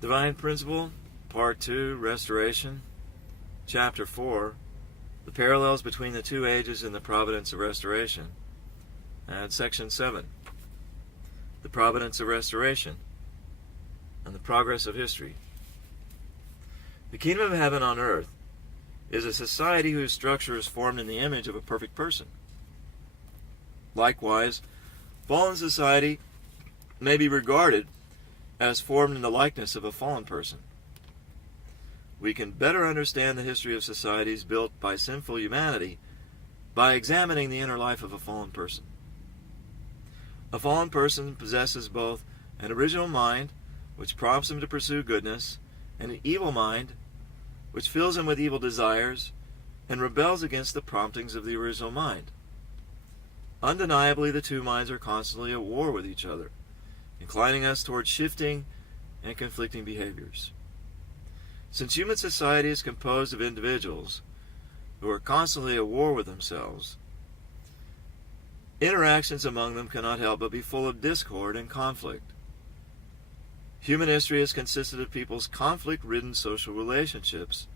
Divine Principle, Part 2, Restoration, Chapter 4, the parallels between the two ages in the Providence of Restoration, and Section 7, the Providence of Restoration, and the Progress of History. The Kingdom of Heaven on earth is a society whose structure is formed in the image of a perfect person. Likewise, fallen society may be regarded as formed in the likeness of a fallen person. We can better understand the history of societies built by sinful humanity by examining the inner life of a fallen person. A fallen person possesses both an original mind, which prompts him to pursue goodness, and an evil mind, which fills him with evil desires and rebels against the promptings of the original mind. Undeniably, the two minds are constantly at war with each other, inclining us towards shifting and conflicting behaviors. Since human society is composed of individuals who are constantly at war with themselves, interactions among them cannot help but be full of discord and conflict. Human history has consisted of people's conflict-ridden social relationships,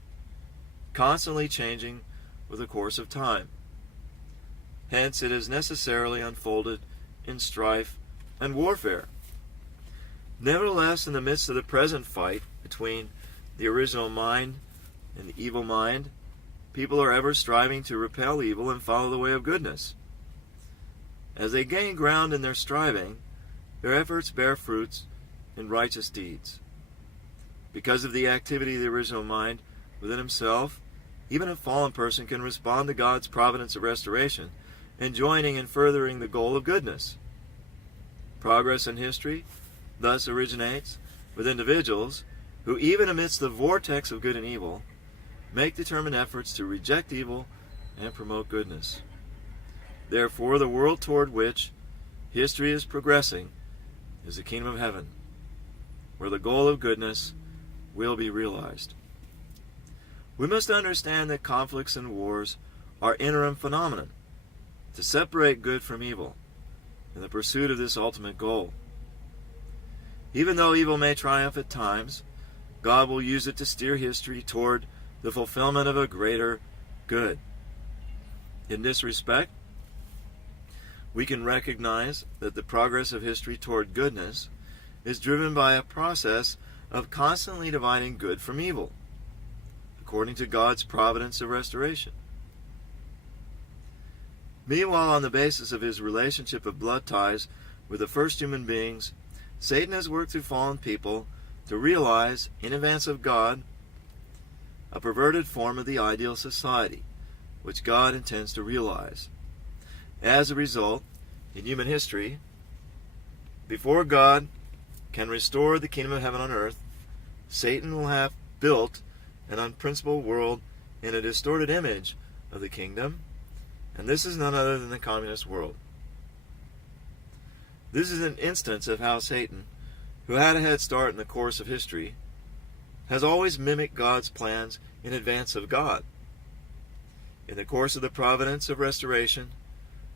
constantly changing with the course of time. Hence, it is necessarily unfolded in strife and warfare. Nevertheless, in the midst of the present fight between the original mind and the evil mind, people are ever striving to repel evil and follow the way of goodness. As they gain ground in their striving, their efforts bear fruits in righteous deeds. Because of the activity of the original mind within himself, even a fallen person can respond to God's providence of restoration and joining in furthering the goal of goodness. Progress in history thus originates with individuals who, even amidst the vortex of good and evil, make determined efforts to reject evil and promote goodness. Therefore, the world toward which history is progressing is the Kingdom of Heaven, where the goal of goodness will be realized. We must understand that conflicts and wars are interim phenomena to separate good from evil in the pursuit of this ultimate goal. Even though evil may triumph at times, God will use it to steer history toward the fulfillment of a greater good. In this respect, we can recognize that the progress of history toward goodness is driven by a process of constantly dividing good from evil, according to God's providence of restoration. Meanwhile, on the basis of his relationship of blood ties with the first human beings, Satan has worked through fallen people to realize, in advance of God, a perverted form of the ideal society, which God intends to realize. As a result, in human history, before God can restore the Kingdom of Heaven on earth, Satan will have built an unprincipled world in a distorted image of the kingdom, and this is none other than the communist world. This is an instance of how Satan, who had a head start in the course of history, has always mimicked God's plans in advance of God. In the course of the providence of restoration,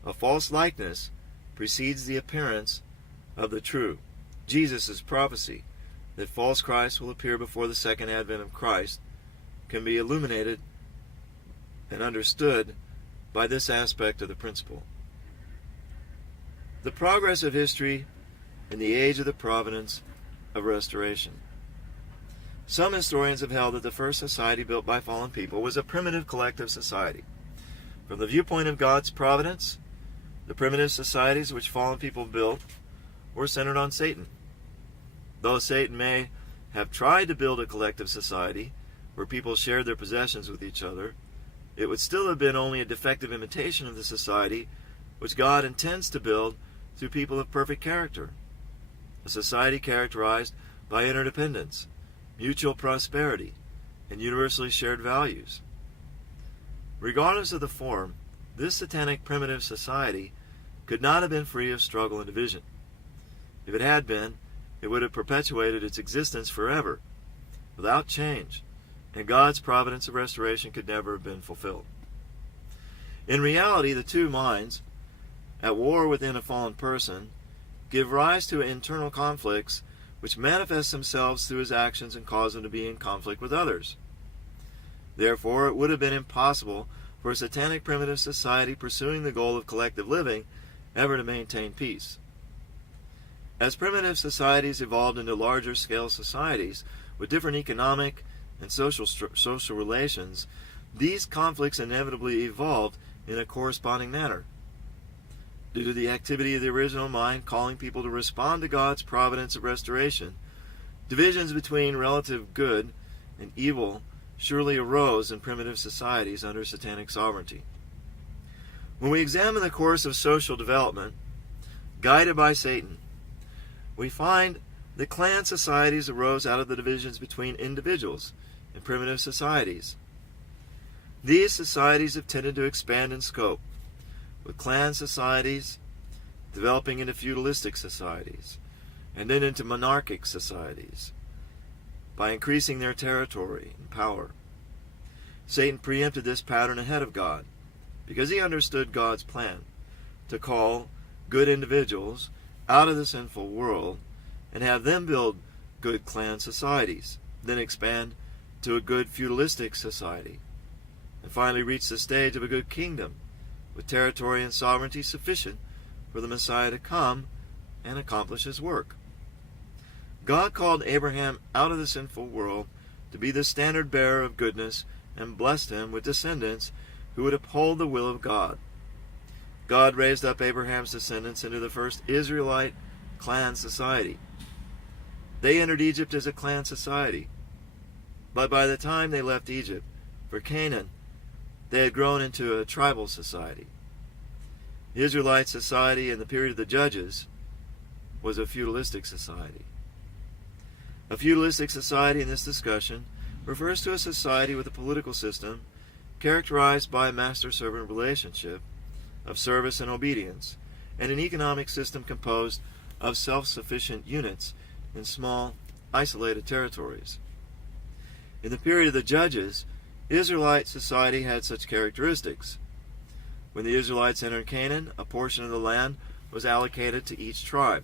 a false likeness precedes the appearance of the true. Jesus' prophecy that false Christ will appear before the second advent of Christ can be illuminated and understood by this aspect of the principle. The progress of history in the age of the providence of restoration. Some historians have held that the first society built by fallen people was a primitive collective society. From the viewpoint of God's providence, the primitive societies which fallen people built were centered on Satan. Though Satan may have tried to build a collective society where people shared their possessions with each other, it would still have been only a defective imitation of the society which God intends to build through people of perfect character, a society characterized by interdependence, mutual prosperity, and universally shared values. Regardless of the form, this satanic primitive society could not have been free of struggle and division. If it had been, it would have perpetuated its existence forever, without change, and God's providence of restoration could never have been fulfilled. In reality, the two minds, at war within a fallen person, give rise to internal conflicts which manifest themselves through his actions and cause him to be in conflict with others. Therefore, it would have been impossible for a satanic primitive society pursuing the goal of collective living ever to maintain peace. As primitive societies evolved into larger scale societies with different economic and social relations, these conflicts inevitably evolved in a corresponding manner. Due to the activity of the original mind calling people to respond to God's providence of restoration, divisions between relative good and evil surely arose in primitive societies under satanic sovereignty. When we examine the course of social development, guided by Satan, we find that clan societies arose out of the divisions between individuals in primitive societies. These societies have tended to expand in scope, with clan societies developing into feudalistic societies, and then into monarchic societies, by increasing their territory and power. Satan preempted this pattern ahead of God, because he understood God's plan to call good individuals out of the sinful world and have them build good clan societies, then expand to a good feudalistic society, and finally reach the stage of a good kingdom with territory and sovereignty sufficient for the Messiah to come and accomplish his work. God called Abraham out of the sinful world to be the standard bearer of goodness and blessed him with descendants who would uphold the will of God. God raised up Abraham's descendants into the first Israelite clan society. They entered Egypt as a clan society, but by the time they left Egypt for Canaan, they had grown into a tribal society. The Israelite society in the period of the Judges was a feudalistic society. A feudalistic society in this discussion refers to a society with a political system characterized by a master-servant relationship of service and obedience, and an economic system composed of self-sufficient units in small, isolated territories. In the period of the Judges, Israelite society had such characteristics. When the Israelites entered Canaan, a portion of the land was allocated to each tribe.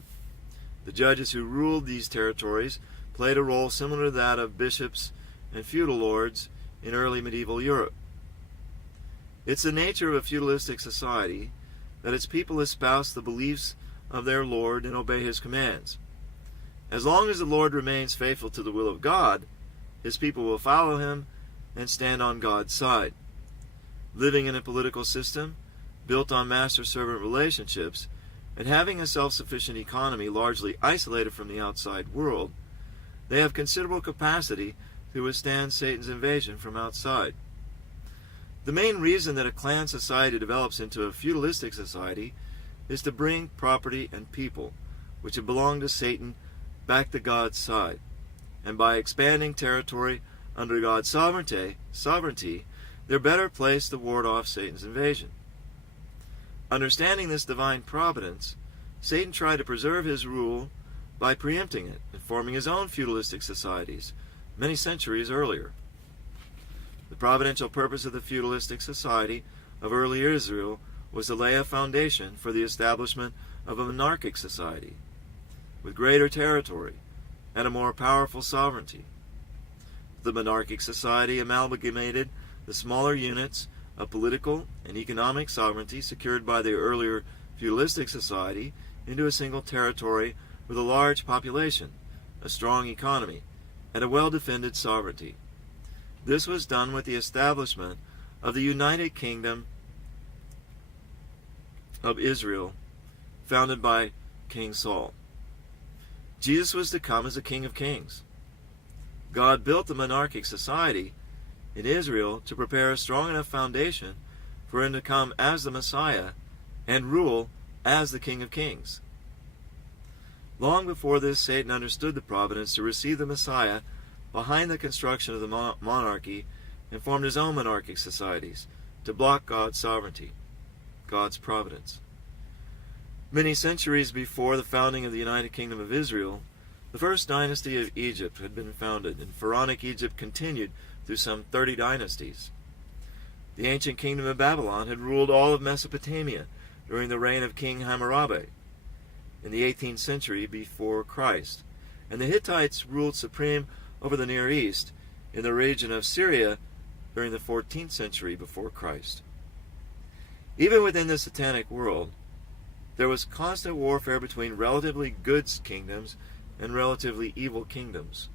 The judges who ruled these territories played a role similar to that of bishops and feudal lords in early medieval Europe. It's the nature of a feudalistic society that its people espouse the beliefs of their Lord and obey his commands. As long as the Lord remains faithful to the will of God, his people will follow him and stand on God's side. Living in a political system built on master-servant relationships and having a self-sufficient economy largely isolated from the outside world, they have considerable capacity to withstand Satan's invasion from outside. The main reason that a clan society develops into a feudalistic society is to bring property and people, which have belonged to Satan, back to God's side, and by expanding territory under God's sovereignty, they're better placed to ward off Satan's invasion. Understanding this divine providence, Satan tried to preserve his rule by preempting it and forming his own feudalistic societies many centuries earlier. The providential purpose of the feudalistic society of early Israel was to lay a foundation for the establishment of a monarchic society with greater territory and a more powerful sovereignty. The monarchic society amalgamated the smaller units of political and economic sovereignty secured by the earlier feudalistic society into a single territory with a large population, a strong economy, and a well-defended sovereignty. This was done with the establishment of the United Kingdom of Israel, founded by King Saul. Jesus was to come as a King of Kings. God built the monarchic society in Israel to prepare a strong enough foundation for him to come as the Messiah and rule as the King of Kings. Long before this, Satan understood the providence to receive the Messiah behind the construction of the monarchy and formed his own monarchic societies to block God's sovereignty, God's providence. Many centuries before the founding of the United Kingdom of Israel, the first dynasty of Egypt had been founded, and Pharaonic Egypt continued through some 30 dynasties. The ancient kingdom of Babylon had ruled all of Mesopotamia during the reign of King Hammurabi in the 18th century before Christ, and the Hittites ruled supreme over the Near East in the region of Syria during the 14th century before Christ. Even within the satanic world, there was constant warfare between relatively good kingdoms and relatively evil kingdoms,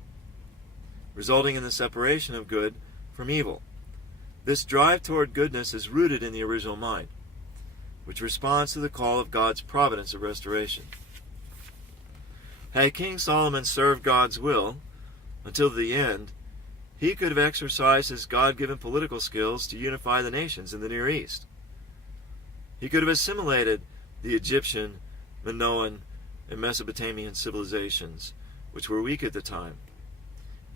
resulting in the separation of good from evil. This drive toward goodness is rooted in the original mind, which responds to the call of God's providence of restoration. Had King Solomon served God's will until the end, he could have exercised his God-given political skills to unify the nations in the Near East. He could have assimilated the Egyptian, Minoan, and Mesopotamian civilizations, which were weak at the time.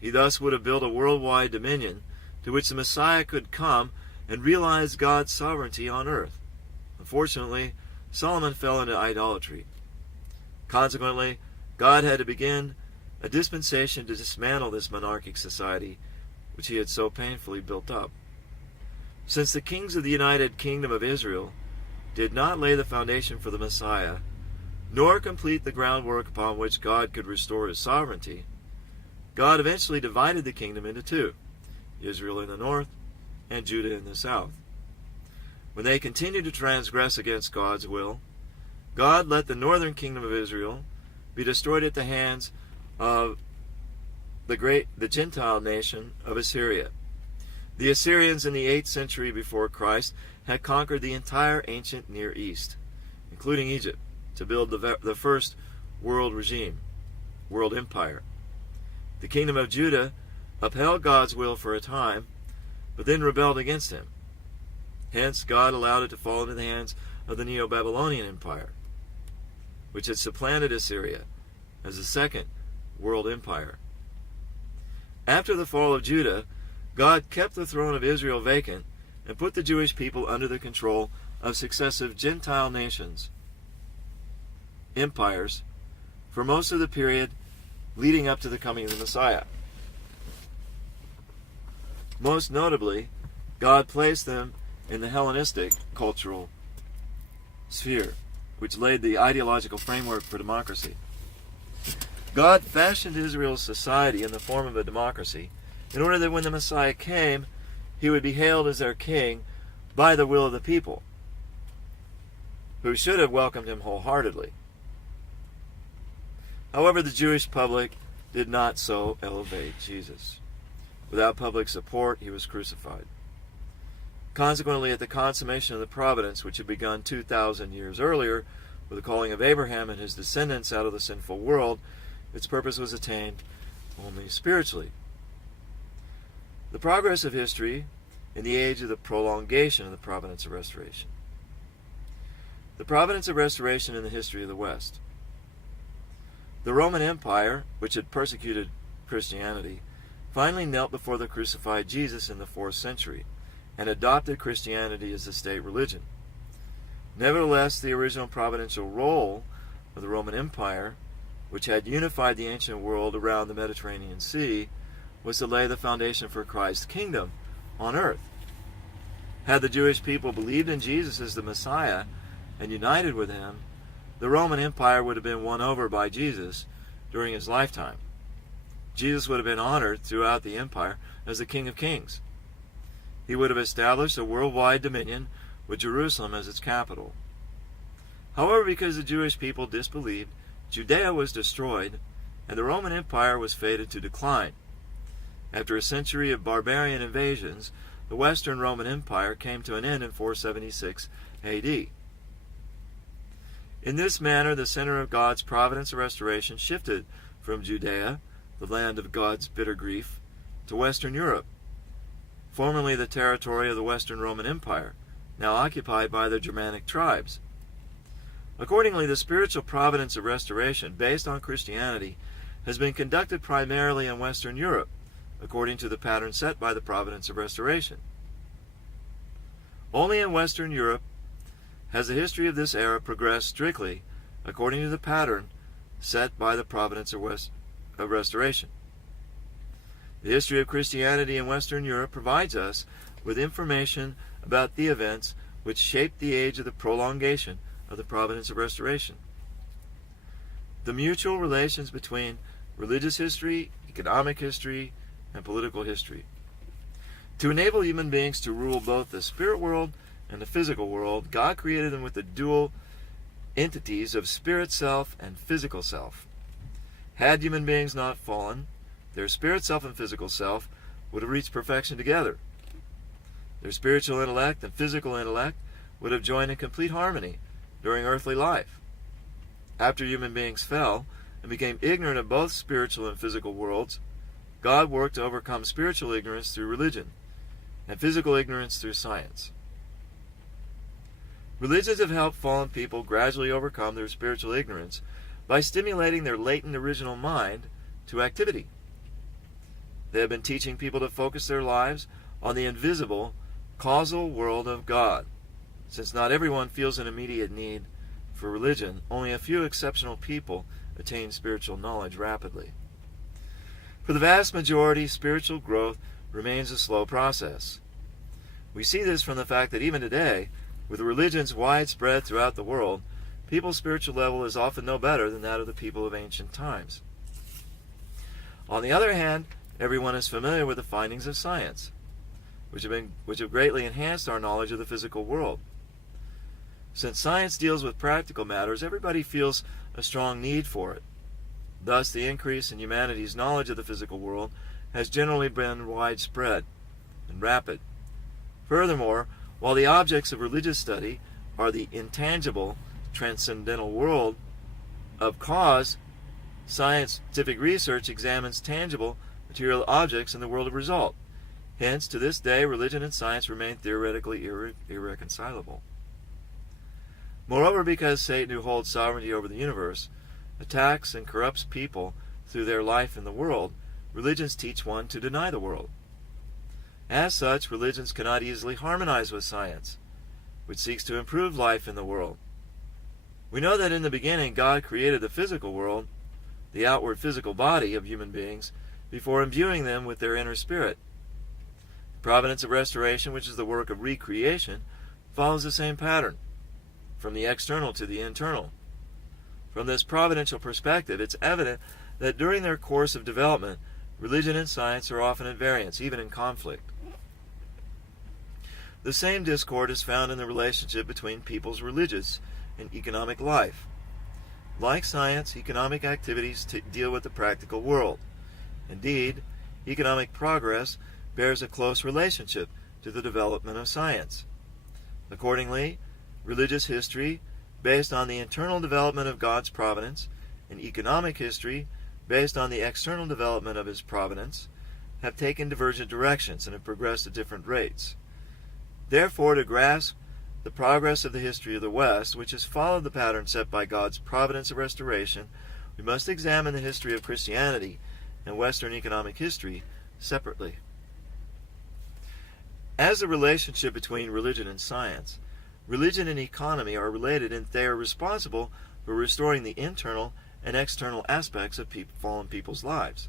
He thus would have built a worldwide dominion to which the Messiah could come and realize God's sovereignty on earth. Unfortunately, Solomon fell into idolatry. Consequently, God had to begin a dispensation to dismantle this monarchic society which he had so painfully built up. Since the kings of the United Kingdom of Israel did not lay the foundation for the Messiah, nor complete the groundwork upon which God could restore his sovereignty, God eventually divided the kingdom into two, Israel in the north and Judah in the south. When they continued to transgress against God's will, God let the northern kingdom of Israel be destroyed at the hands of the Gentile nation of Assyria. The Assyrians in the 8th century before Christ had conquered the entire ancient Near East, including Egypt, to build the first world empire. The kingdom of Judah upheld God's will for a time, but then rebelled against him. Hence, God allowed it to fall into the hands of the Neo-Babylonian Empire, which had supplanted Assyria as the second world empire. After the fall of Judah, God kept the throne of Israel vacant and put the Jewish people under the control of successive Gentile nations, empires, for most of the period leading up to the coming of the Messiah. Most notably, God placed them in the Hellenistic cultural sphere, which laid the ideological framework for democracy. God fashioned Israel's society in the form of a democracy in order that when the Messiah came, he would be hailed as their king by the will of the people, who should have welcomed him wholeheartedly. However, the Jewish public did not so elevate Jesus. Without public support, he was crucified. Consequently, at the consummation of the providence which had begun 2,000 years earlier with the calling of Abraham and his descendants out of the sinful world, its purpose was attained only spiritually. The progress of history in the age of the prolongation of the Providence of Restoration. The Providence of Restoration in the history of the West. The Roman Empire, which had persecuted Christianity, finally knelt before the crucified Jesus in the 4th century and adopted Christianity as the state religion. Nevertheless, the original providential role of the Roman Empire, which had unified the ancient world around the Mediterranean Sea, was to lay the foundation for Christ's kingdom on earth. Had the Jewish people believed in Jesus as the Messiah and united with him, the Roman Empire would have been won over by Jesus during his lifetime. Jesus would have been honored throughout the empire as the King of Kings. He would have established a worldwide dominion with Jerusalem as its capital. However, because the Jewish people disbelieved, Judea was destroyed, and the Roman Empire was fated to decline. After a century of barbarian invasions, the Western Roman Empire came to an end in 476 AD. In this manner, the center of God's providence of restoration shifted from Judea, the land of God's bitter grief, to Western Europe, formerly the territory of the Western Roman Empire, now occupied by the Germanic tribes. Accordingly, the spiritual providence of restoration, based on Christianity, has been conducted primarily in Western Europe, according to the pattern set by the providence of restoration. Only in Western Europe has the history of this era progressed strictly according to the pattern set by the providence of restoration. The history of Christianity in Western Europe provides us with information about the events which shaped the age of the prolongation of the providence of restoration. The mutual relations between religious history, economic history, and political history. To enable human beings to rule both the spirit world and the physical world, God created them with the dual entities of spirit self and physical self. Had human beings not fallen, their spirit self and physical self would have reached perfection together. Their spiritual intellect and physical intellect would have joined in complete harmony during earthly life. After human beings fell and became ignorant of both spiritual and physical worlds, God worked to overcome spiritual ignorance through religion and physical ignorance through science. Religions have helped fallen people gradually overcome their spiritual ignorance by stimulating their latent original mind to activity. They have been teaching people to focus their lives on the invisible, causal world of God. Since not everyone feels an immediate need for religion, only a few exceptional people attain spiritual knowledge rapidly. For the vast majority, spiritual growth remains a slow process. We see this from the fact that even today, with religions widespread throughout the world, people's spiritual level is often no better than that of the people of ancient times. On the other hand, everyone is familiar with the findings of science, which have greatly enhanced our knowledge of the physical world. Since science deals with practical matters, everybody feels a strong need for it. Thus, the increase in humanity's knowledge of the physical world has generally been widespread and rapid. Furthermore, while the objects of religious study are the intangible, transcendental world of cause, scientific research examines tangible, material objects in the world of result. Hence, to this day, religion and science remain theoretically irreconcilable. Moreover, because Satan, who holds sovereignty over the universe, attacks and corrupts people through their life in the world, religions teach one to deny the world. As such, religions cannot easily harmonize with science, which seeks to improve life in the world. We know that in the beginning God created the physical world, the outward physical body of human beings, before imbuing them with their inner spirit. The Providence of Restoration, which is the work of recreation, follows the same pattern, from the external to the internal. From this providential perspective, it's evident that during their course of development, religion and science are often at variance, even in conflict. The same discord is found in the relationship between people's religious and economic life. Like science, economic activities deal with the practical world. Indeed, economic progress bears a close relationship to the development of science. Accordingly, religious history, based on the internal development of God's providence, and economic history, based on the external development of His providence, have taken divergent directions and have progressed at different rates. Therefore, to grasp the progress of the history of the West, which has followed the pattern set by God's Providence of Restoration, we must examine the history of Christianity and Western economic history separately. As the relationship between religion and science, religion and economy are related in that they are responsible for restoring the internal and external aspects of fallen people's lives.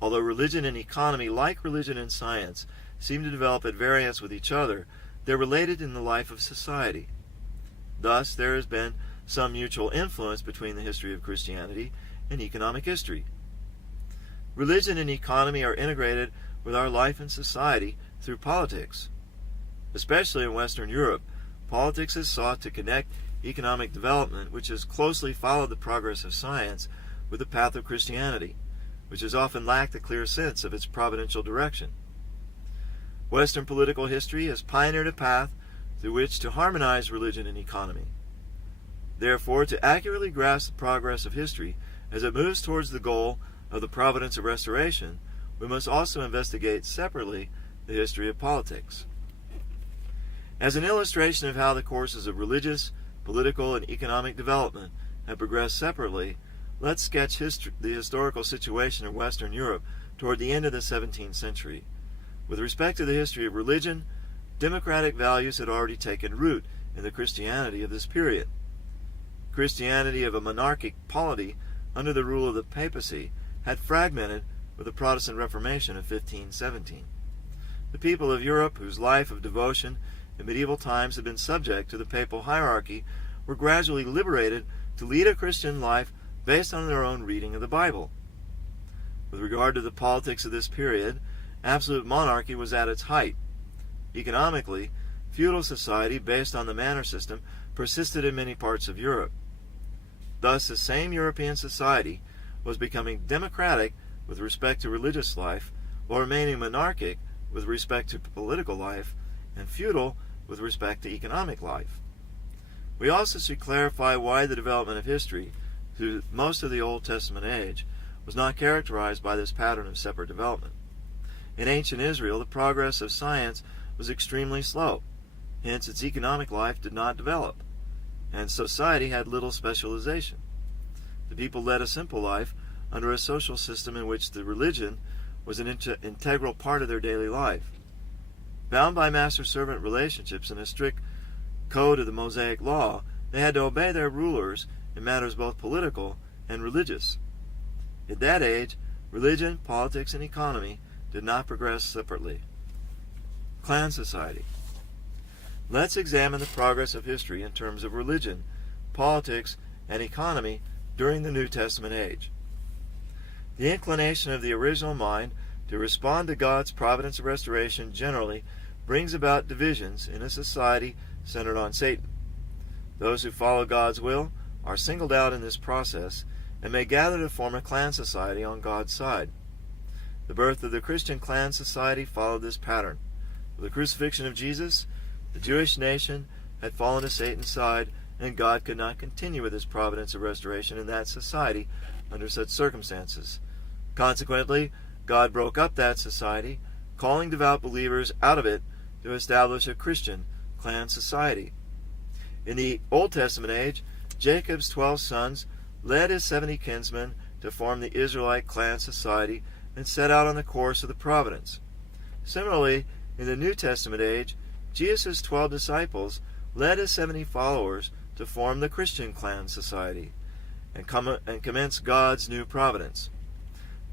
Although religion and economy, like religion and science, seem to develop at variance with each other, they're related in the life of society. Thus, there has been some mutual influence between the history of Christianity and economic history. Religion and economy are integrated with our life and society through politics. Especially in Western Europe, politics has sought to connect economic development, which has closely followed the progress of science, with the path of Christianity, which has often lacked a clear sense of its providential direction. Western political history has pioneered a path through which to harmonize religion and economy. Therefore, to accurately grasp the progress of history as it moves towards the goal of the Providence of Restoration, we must also investigate separately the history of politics. As an illustration of how the courses of religious, political, and economic development have progressed separately, let's sketch the historical situation in Western Europe toward the end of the 17th century. With respect to the history of religion, democratic values had already taken root in the Christianity of this period. Christianity of a monarchic polity under the rule of the papacy had fragmented with the Protestant Reformation of 1517. The people of Europe, whose life of devotion in medieval times had been subject to the papal hierarchy, were gradually liberated to lead a Christian life based on their own reading of the Bible. With regard to the politics of this period, absolute monarchy was at its height. Economically, feudal society based on the manor system persisted in many parts of Europe. Thus, the same European society was becoming democratic with respect to religious life, while remaining monarchic with respect to political life, and feudal with respect to economic life. We also should clarify why the development of history through most of the Old Testament age was not characterized by this pattern of separate development. In ancient Israel, the progress of science was extremely slow, hence its economic life did not develop, and society had little specialization. The people led a simple life under a social system in which the religion was an integral part of their daily life. Bound by master-servant relationships and a strict code of the Mosaic law, they had to obey their rulers in matters both political and religious. At that age, religion, politics, and economy did not progress separately. Clan society. Let's examine the progress of history in terms of religion, politics, and economy during the New Testament age. The inclination of the original mind to respond to God's providence of restoration generally brings about divisions in a society centered on Satan. Those who follow God's will are singled out in this process and may gather to form a clan society on God's side. The birth of the Christian clan society followed this pattern. With the crucifixion of Jesus, the Jewish nation had fallen to Satan's side, and God could not continue with his providence of restoration in that society under such circumstances. Consequently, God broke up that society, calling devout believers out of it to establish a Christian clan society. In the Old Testament age, Jacob's 12 sons led his 70 kinsmen to form the Israelite clan society and set out on the course of the providence. Similarly, in the New Testament age, Jesus' 12 disciples led his 70 followers to form the Christian clan society and commence God's new providence.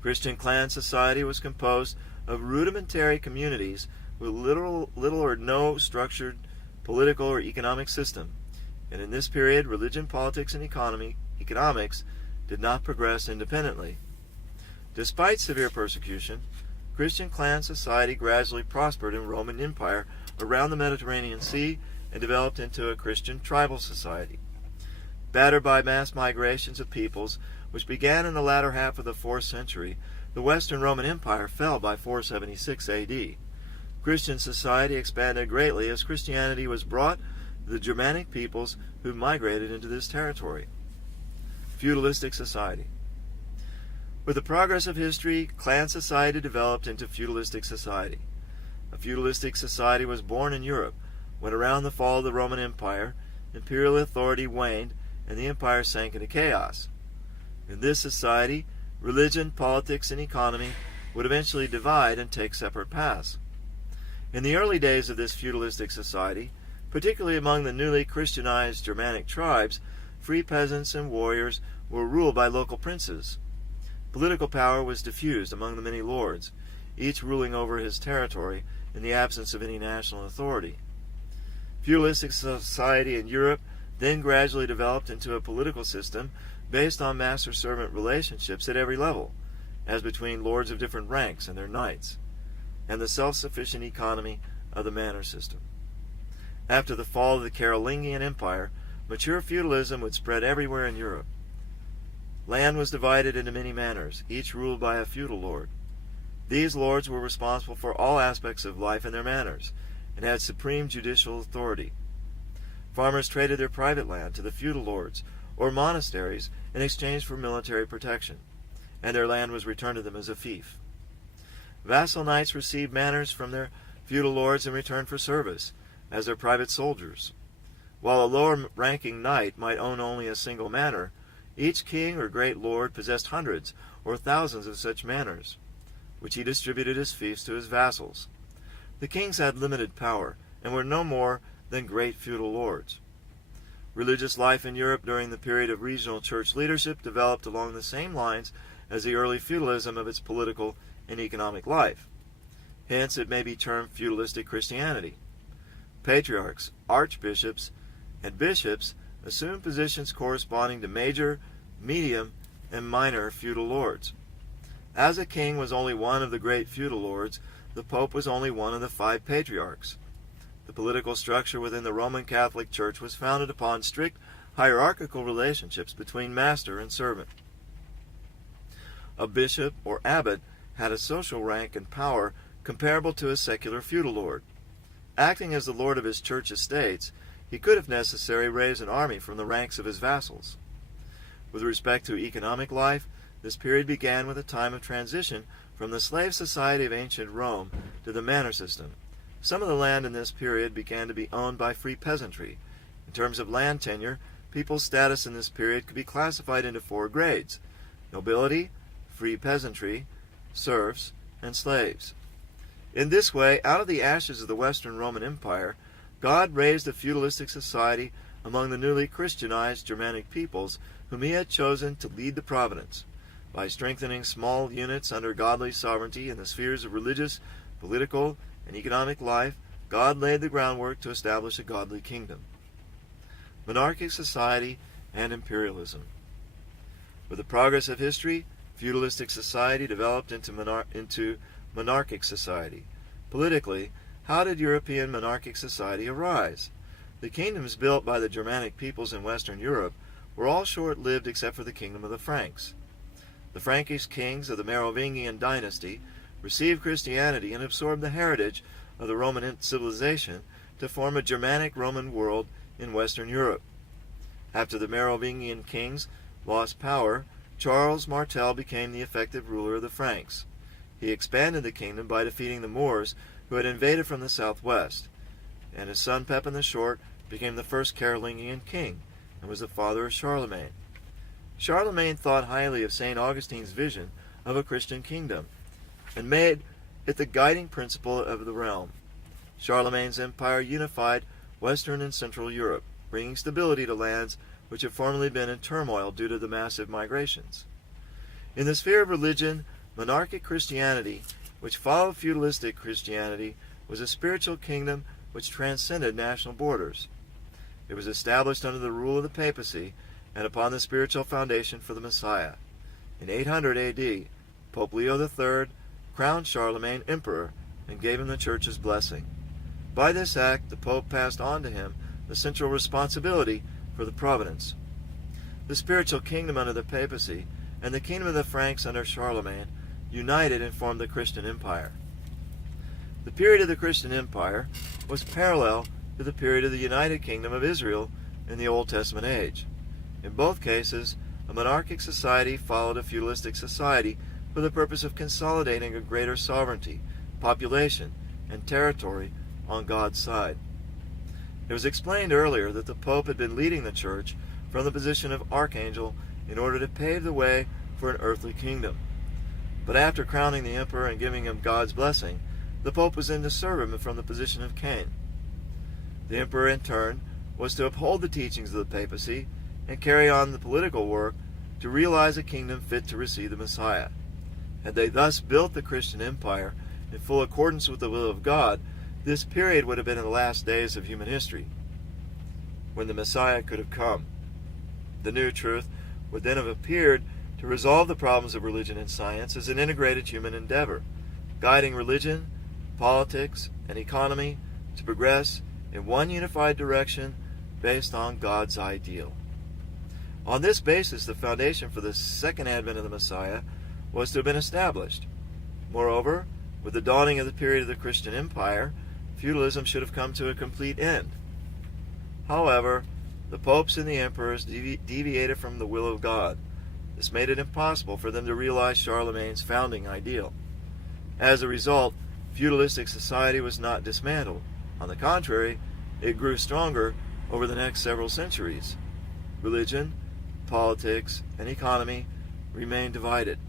Christian clan society was composed of rudimentary communities with little or no structured political or economic system, and in this period religion, politics, and economics did not progress independently. Despite severe persecution, Christian clan society gradually prospered in Roman Empire around the Mediterranean Sea and developed into a Christian tribal society. Battered by mass migrations of peoples, which began in the latter half of the 4th century, the Western Roman Empire fell by 476 AD. Christian society expanded greatly as Christianity was brought to the Germanic peoples who migrated into this territory. Feudalistic society. With the progress of history, clan society developed into feudalistic society. A feudalistic society was born in Europe when, around the fall of the Roman Empire, imperial authority waned and the empire sank into chaos. In this society, religion, politics, and economy would eventually divide and take separate paths. In the early days of this feudalistic society, particularly among the newly Christianized Germanic tribes, free peasants and warriors were ruled by local princes. Political power was diffused among the many lords, each ruling over his territory in the absence of any national authority. Feudalistic society in Europe then gradually developed into a political system based on master-servant relationships at every level, as between lords of different ranks and their knights, and the self-sufficient economy of the manor system. After the fall of the Carolingian Empire, mature feudalism would spread everywhere in Europe. Land was divided into many manors, each ruled by a feudal lord. These lords were responsible for all aspects of life in their manors, and had supreme judicial authority. Farmers traded their private land to the feudal lords or monasteries in exchange for military protection, and their land was returned to them as a fief. Vassal knights received manors from their feudal lords in return for service, as their private soldiers. While a lower-ranking knight might own only a single manor, each king or great lord possessed hundreds or thousands of such manors, which he distributed as fiefs to his vassals. The kings had limited power, and were no more than great feudal lords. Religious life in Europe during the period of regional church leadership developed along the same lines as the early feudalism of its political and economic life. Hence it may be termed feudalistic Christianity. Patriarchs, archbishops, and bishops assumed positions corresponding to major, medium, and minor feudal lords. As a king was only one of the great feudal lords, the Pope was only one of the 5 patriarchs. The political structure within the Roman Catholic Church was founded upon strict hierarchical relationships between master and servant. A bishop or abbot had a social rank and power comparable to a secular feudal lord. Acting as the lord of his church estates, he could, if necessary, raise an army from the ranks of his vassals. With respect to economic life, this period began with a time of transition from the slave society of ancient Rome to the manor system. Some of the land in this period began to be owned by free peasantry. In terms of land tenure, people's status in this period could be classified into 4 grades: nobility, free peasantry, serfs, and slaves. In this way, out of the ashes of the Western Roman Empire, God raised a feudalistic society among the newly Christianized Germanic peoples whom he had chosen to lead the Providence. By strengthening small units under godly sovereignty in the spheres of religious, political, and economic life, God laid the groundwork to establish a godly kingdom. Monarchic society and imperialism. With the progress of history, feudalistic society developed into monarchic society. Politically, how did European monarchic society arise? The kingdoms built by the Germanic peoples in Western Europe were all short-lived except for the kingdom of the Franks. The Frankish kings of the Merovingian dynasty received Christianity and absorbed the heritage of the Roman civilization to form a Germanic Roman world in Western Europe. After the Merovingian kings lost power, Charles Martel became the effective ruler of the Franks. He expanded the kingdom by defeating the Moors who had invaded from the southwest, and his son Pepin the Short became the first Carolingian king and was the father of Charlemagne. Charlemagne thought highly of St. Augustine's vision of a Christian kingdom and made it the guiding principle of the realm. Charlemagne's empire unified Western and Central Europe, bringing stability to lands which had formerly been in turmoil due to the massive migrations. In the sphere of religion, monarchic Christianity, which followed feudalistic Christianity, was a spiritual kingdom which transcended national borders. It was established under the rule of the papacy and upon the spiritual foundation for the Messiah. In 800 A.D., Pope Leo III crowned Charlemagne emperor and gave him the Church's blessing. By this act, the Pope passed on to him the central responsibility for the providence. The spiritual kingdom under the papacy and the kingdom of the Franks under Charlemagne united and formed the Christian Empire. The period of the Christian Empire was parallel to the period of the United Kingdom of Israel in the Old Testament age. In both cases, a monarchic society followed a feudalistic society for the purpose of consolidating a greater sovereignty, population, and territory on God's side. It was explained earlier that the Pope had been leading the Church from the position of archangel in order to pave the way for an earthly kingdom. But after crowning the emperor and giving him God's blessing, the Pope was then to serve him from the position of Cain. The emperor, in turn, was to uphold the teachings of the papacy and carry on the political work to realize a kingdom fit to receive the Messiah. Had they thus built the Christian empire in full accordance with the will of God, this period would have been in the last days of human history, when the Messiah could have come. The new truth would then have appeared to resolve the problems of religion and science as an integrated human endeavor, guiding religion, politics, and economy to progress in one unified direction based on God's ideal. On this basis, the foundation for the second advent of the Messiah was to have been established. Moreover, with the dawning of the period of the Christian Empire, feudalism should have come to a complete end. However, the popes and the emperors deviated from the will of God. This made it impossible for them to realize Charlemagne's founding ideal. As a result, feudalistic society was not dismantled. On the contrary, it grew stronger over the next several centuries. Religion, politics, and economy remained divided,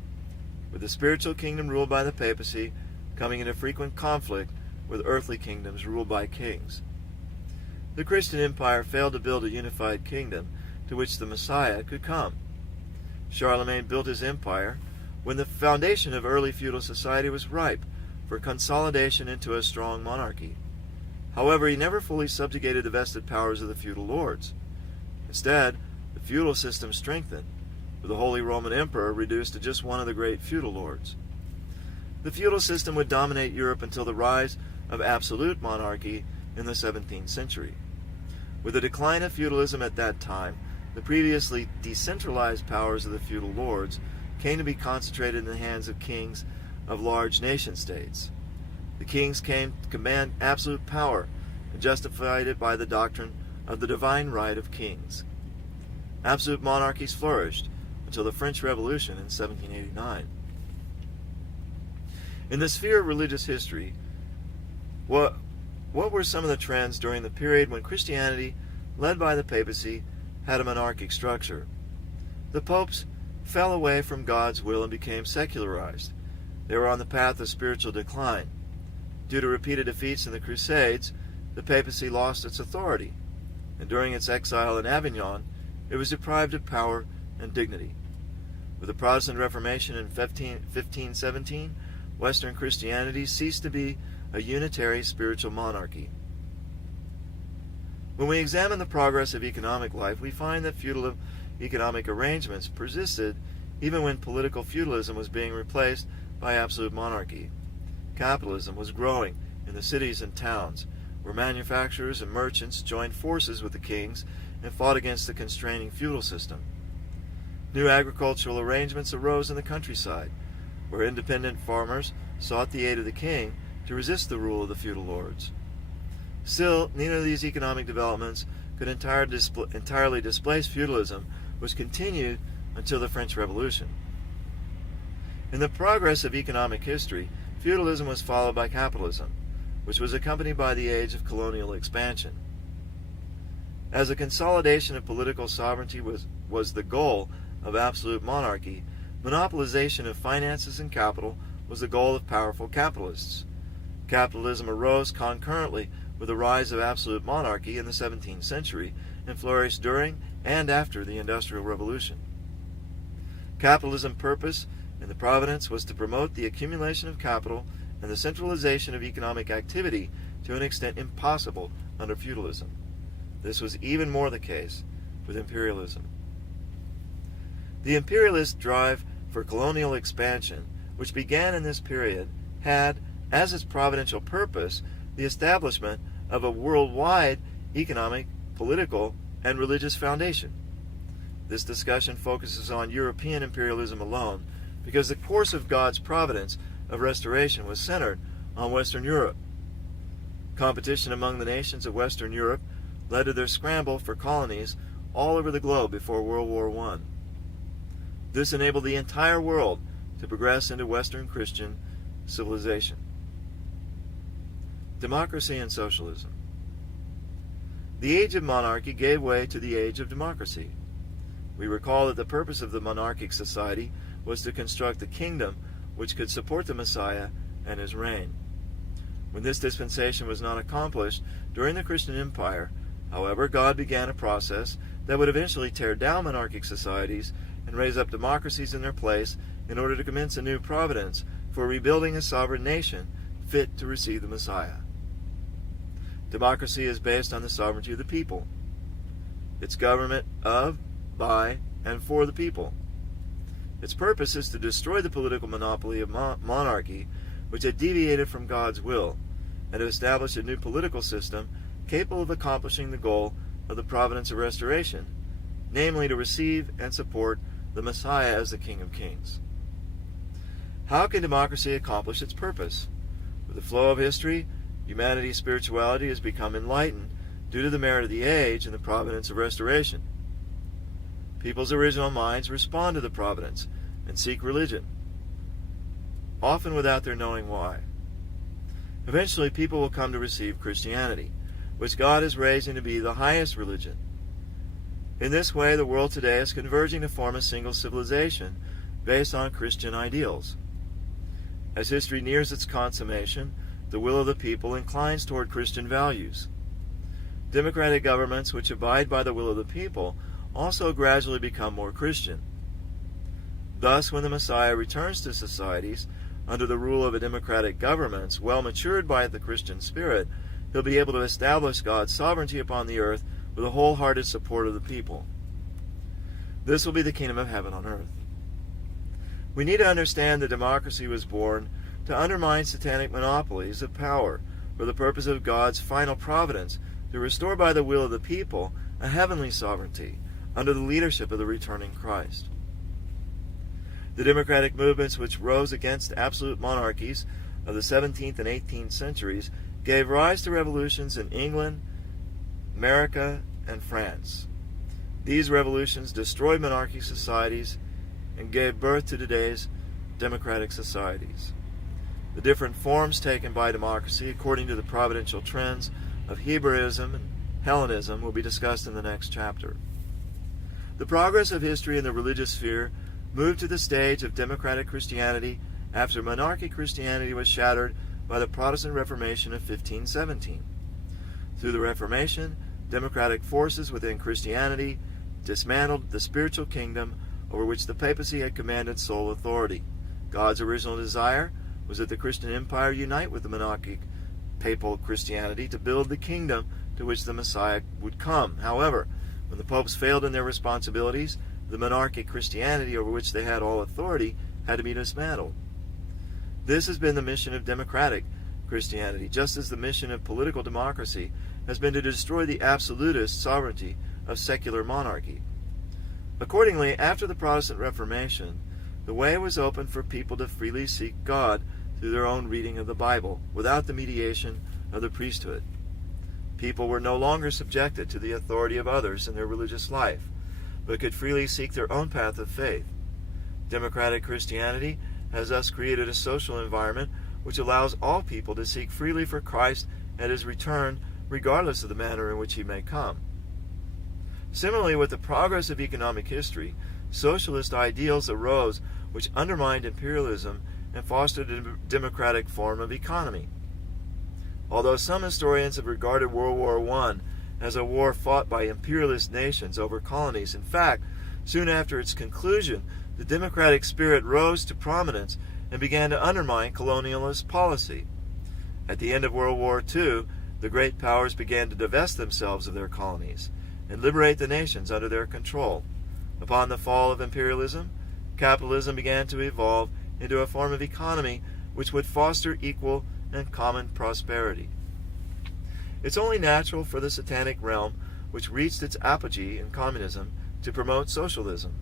with the spiritual kingdom ruled by the papacy coming into frequent conflict with earthly kingdoms ruled by kings. The Christian Empire failed to build a unified kingdom to which the Messiah could come. Charlemagne built his empire when the foundation of early feudal society was ripe for consolidation into a strong monarchy. However, he never fully subjugated the vested powers of the feudal lords. Instead, the feudal system strengthened, with the Holy Roman Emperor reduced to just one of the great feudal lords. The feudal system would dominate Europe until the rise of absolute monarchy in the 17th century. With the decline of feudalism at that time, the previously decentralized powers of the feudal lords came to be concentrated in the hands of kings of large nation-states. The kings came to command absolute power and justified it by the doctrine of the divine right of kings. Absolute monarchies flourished until the French Revolution in 1789. In the sphere of religious history, what were some of the trends during the period when Christianity, led by the papacy, had a monarchic structure? The popes fell away from God's will and became secularized. They were on the path of spiritual decline. Due to repeated defeats in the Crusades, the papacy lost its authority, and during its exile in Avignon, it was deprived of power and dignity. With the Protestant Reformation in 1517, Western Christianity ceased to be a unitary spiritual monarchy. When we examine the progress of economic life, we find that feudal economic arrangements persisted even when political feudalism was being replaced by absolute monarchy. Capitalism was growing in the cities and towns, where manufacturers and merchants joined forces with the kings and fought against the constraining feudal system. New agricultural arrangements arose in the countryside, where independent farmers sought the aid of the king to resist the rule of the feudal lords. Still, neither of these economic developments could entirely displace feudalism, which continued until the French Revolution. In the progress of economic history, feudalism was followed by capitalism, which was accompanied by the age of colonial expansion. As the consolidation of political sovereignty was the goal of absolute monarchy, monopolization of finances and capital was the goal of powerful capitalists. Capitalism arose concurrently with the rise of absolute monarchy in the 17th century and flourished during and after the Industrial Revolution. Capitalism's purpose in the Providence was to promote the accumulation of capital and the centralization of economic activity to an extent impossible under feudalism. This was even more the case with imperialism. The imperialist drive for colonial expansion, which began in this period, had as its providential purpose the establishment of a worldwide economic, political, and religious foundation. This discussion focuses on European imperialism alone because the course of God's providence of restoration was centered on Western Europe. Competition among the nations of Western Europe led to their scramble for colonies all over the globe before World War I. This enabled the entire world to progress into Western Christian civilization. Democracy and socialism. The age of monarchy gave way to the age of democracy. We recall that the purpose of the monarchic society was to construct a kingdom which could support the Messiah and his reign. When this dispensation was not accomplished during the Christian Empire, however, God began a process that would eventually tear down monarchic societies and raise up democracies in their place in order to commence a new providence for rebuilding a sovereign nation fit to receive the Messiah. Democracy is based on the sovereignty of the people. It's government of, by, and for the people. Its purpose is to destroy the political monopoly of monarchy, which had deviated from God's will, and to establish a new political system capable of accomplishing the goal of the Providence of Restoration, namely to receive and support the Messiah as the King of Kings. How can democracy accomplish its purpose? With the flow of history, humanity's spirituality has become enlightened due to the merit of the age and the Providence of Restoration. People's original minds respond to the Providence and seek religion, often without their knowing why. Eventually, people will come to receive Christianity, which God is raising to be the highest religion. In this way, the world today is converging to form a single civilization based on Christian ideals. As history nears its consummation, the will of the people inclines toward Christian values. Democratic governments which abide by the will of the people also gradually become more Christian. Thus, when the Messiah returns to societies under the rule of a democratic government, well matured by the Christian spirit, he'll be able to establish God's sovereignty upon the earth with a wholehearted support of the people. This will be the kingdom of heaven on earth. We need to understand that democracy was born to undermine satanic monopolies of power for the purpose of God's final providence to restore by the will of the people a heavenly sovereignty under the leadership of the returning Christ. The democratic movements which rose against absolute monarchies of the 17th and 18th centuries gave rise to revolutions in England, America, and France. These revolutions destroyed monarchic societies and gave birth to today's democratic societies. The different forms taken by democracy according to the providential trends of Hebraism and Hellenism will be discussed in the next chapter. The progress of history in the religious sphere moved to the stage of democratic Christianity after monarchic Christianity was shattered by the Protestant Reformation of 1517. Through the Reformation, democratic forces within Christianity dismantled the spiritual kingdom over which the papacy had commanded sole authority. God's original desire was that the Christian empire unite with the monarchic papal Christianity to build the kingdom to which the Messiah would come. However, when the popes failed in their responsibilities, the monarchic Christianity over which they had all authority had to be dismantled. This has been the mission of democratic Christianity, just as the mission of political democracy has been to destroy the absolutist sovereignty of secular monarchy. Accordingly, after the Protestant Reformation, the way was open for people to freely seek God through their own reading of the Bible, without the mediation of the priesthood. People were no longer subjected to the authority of others in their religious life, but could freely seek their own path of faith. Democratic Christianity has thus created a social environment which allows all people to seek freely for Christ at his return, regardless of the manner in which he may come. Similarly, with the progress of economic history, socialist ideals arose which undermined imperialism and fostered a democratic form of economy. Although some historians have regarded World War I as a war fought by imperialist nations over colonies, in fact, soon after its conclusion, the democratic spirit rose to prominence and began to undermine colonialist policy. At the end of World War II, the great powers began to divest themselves of their colonies and liberate the nations under their control. Upon the fall of imperialism, capitalism began to evolve into a form of economy which would foster equal and common prosperity. It's only natural for the satanic realm, which reached its apogee in communism, to promote socialism.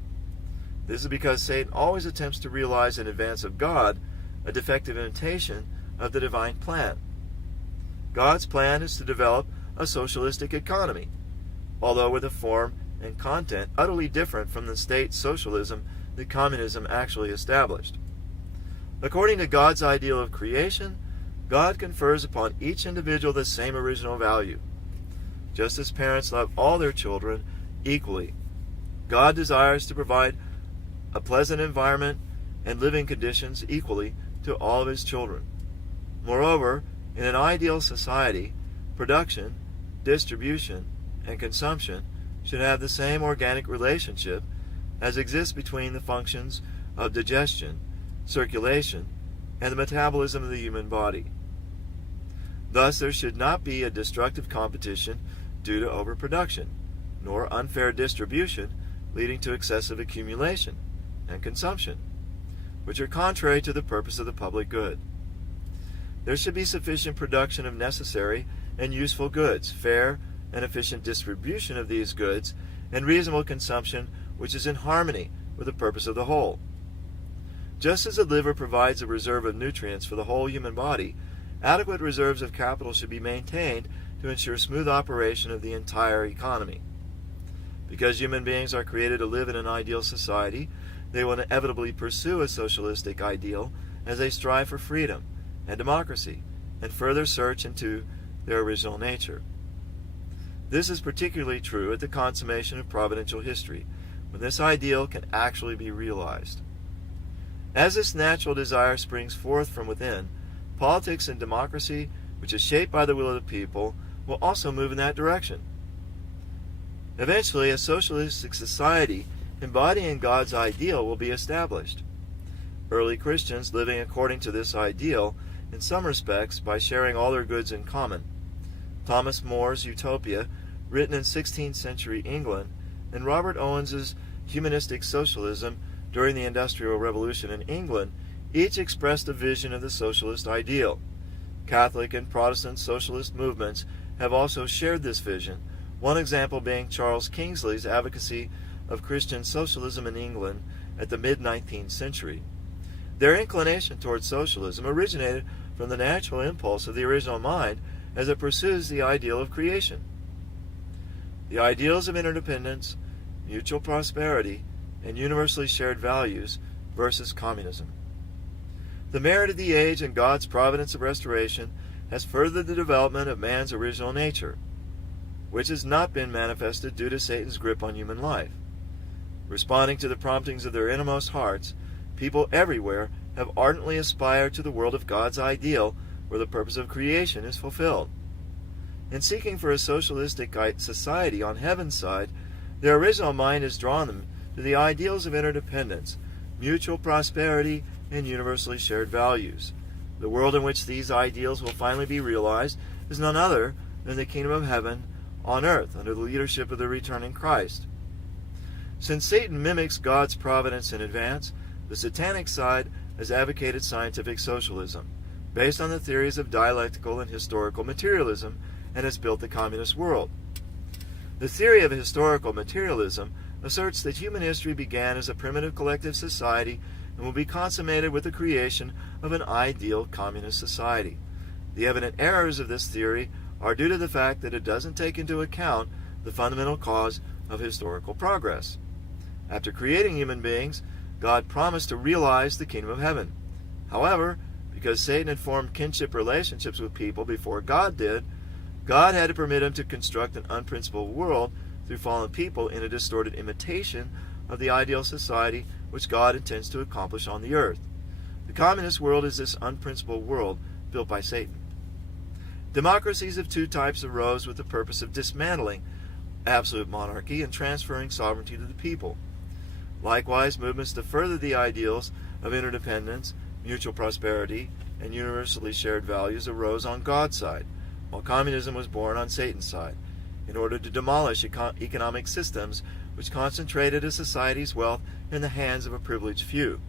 This is because Satan always attempts to realize in advance of God a defective imitation of the divine plan. God's plan is to develop a socialistic economy, although with a form and content utterly different from the state socialism that communism actually established. According to God's ideal of creation, God confers upon each individual the same original value. Just as parents love all their children equally, God desires to provide a pleasant environment and living conditions equally to all of his children. Moreover, in an ideal society, production, distribution, and consumption should have the same organic relationship as exists between the functions of digestion, circulation, and the metabolism of the human body. Thus, there should not be a destructive competition due to overproduction, nor unfair distribution leading to excessive accumulation and consumption, which are contrary to the purpose of the public good. There should be sufficient production of necessary and useful goods, fair and efficient distribution of these goods, and reasonable consumption which is in harmony with the purpose of the whole. Just as the liver provides a reserve of nutrients for the whole human body, adequate reserves of capital should be maintained to ensure smooth operation of the entire economy. Because human beings are created to live in an ideal society, they will inevitably pursue a socialistic ideal as they strive for freedom and democracy and further search into their original nature. This is particularly true at the consummation of providential history, when this ideal can actually be realized. As this natural desire springs forth from within, politics and democracy, which is shaped by the will of the people, will also move in that direction. Eventually, a socialistic society embodying God's ideal will be established. Early Christians living according to this ideal, in some respects, by sharing all their goods in common. Thomas More's Utopia, written in 16th century England, and Robert Owens's humanistic socialism during the Industrial Revolution in England each expressed a vision of the socialist ideal. Catholic and Protestant socialist movements have also shared this vision, one example being Charles Kingsley's advocacy of Christian socialism in England at the mid-19th century. Their inclination towards socialism originated from the natural impulse of the original mind as it pursues the ideal of creation. The ideals of interdependence, mutual prosperity, and universally shared values versus communism. The merit of the age and God's providence of restoration has furthered the development of man's original nature, which has not been manifested due to Satan's grip on human life. Responding to the promptings of their innermost hearts, people everywhere have ardently aspired to the world of God's ideal where the purpose of creation is fulfilled. In seeking for a socialistic society on heaven's side, their original mind has drawn them to the ideals of interdependence, mutual prosperity, and universally shared values. The world in which these ideals will finally be realized is none other than the kingdom of heaven on earth under the leadership of the returning Christ. Since Satan mimics God's providence in advance, the satanic side has advocated scientific socialism, based on the theories of dialectical and historical materialism, and has built the communist world. The theory of historical materialism asserts that human history began as a primitive collective society and will be consummated with the creation of an ideal communist society. The evident errors of this theory are due to the fact that it doesn't take into account the fundamental cause of historical progress. After creating human beings, God promised to realize the kingdom of heaven. However, because Satan had formed kinship relationships with people before God did, God had to permit him to construct an unprincipled world through fallen people in a distorted imitation of the ideal society which God intends to accomplish on the earth. The communist world is this unprincipled world built by Satan. Democracies of two types arose with the purpose of dismantling absolute monarchy and transferring sovereignty to the people. Likewise, movements to further the ideals of interdependence, mutual prosperity, and universally shared values arose on God's side, while communism was born on Satan's side, in order to demolish economic systems which concentrated a society's wealth in the hands of a privileged few.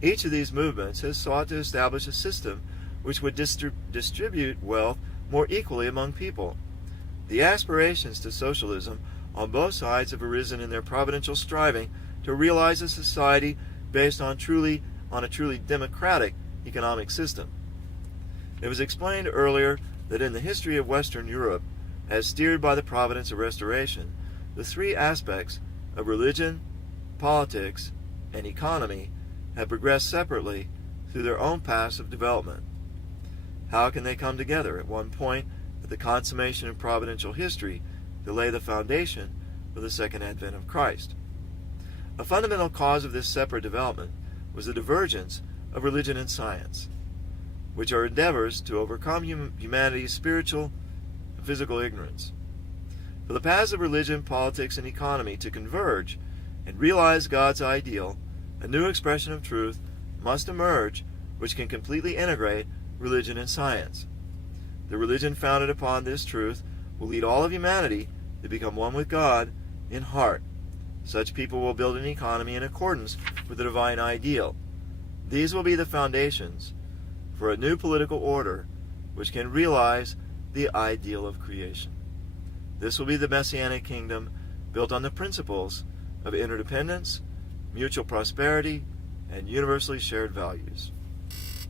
Each of these movements has sought to establish a system which would distribute wealth more equally among people. The aspirations to socialism on both sides have arisen in their providential striving to realize a society based on a truly democratic economic system. It was explained earlier that in the history of Western Europe, as steered by the Providence of Restoration, the three aspects of religion, politics, and economy have progressed separately through their own paths of development. How can they come together at one point at the consummation of providential history to lay the foundation for the second advent of Christ? A fundamental cause of this separate development was the divergence of religion and science, which are endeavors to overcome humanity's spiritual and physical ignorance. For the paths of religion, politics, and economy to converge and realize God's ideal, a new expression of truth must emerge which can completely integrate religion and science. The religion founded upon this truth will lead all of humanity to become one with God in heart. Such people will build an economy in accordance with the divine ideal. These will be the foundations for a new political order which can realize the ideal of creation. This will be the Messianic kingdom built on the principles of interdependence, mutual prosperity, and universally shared values.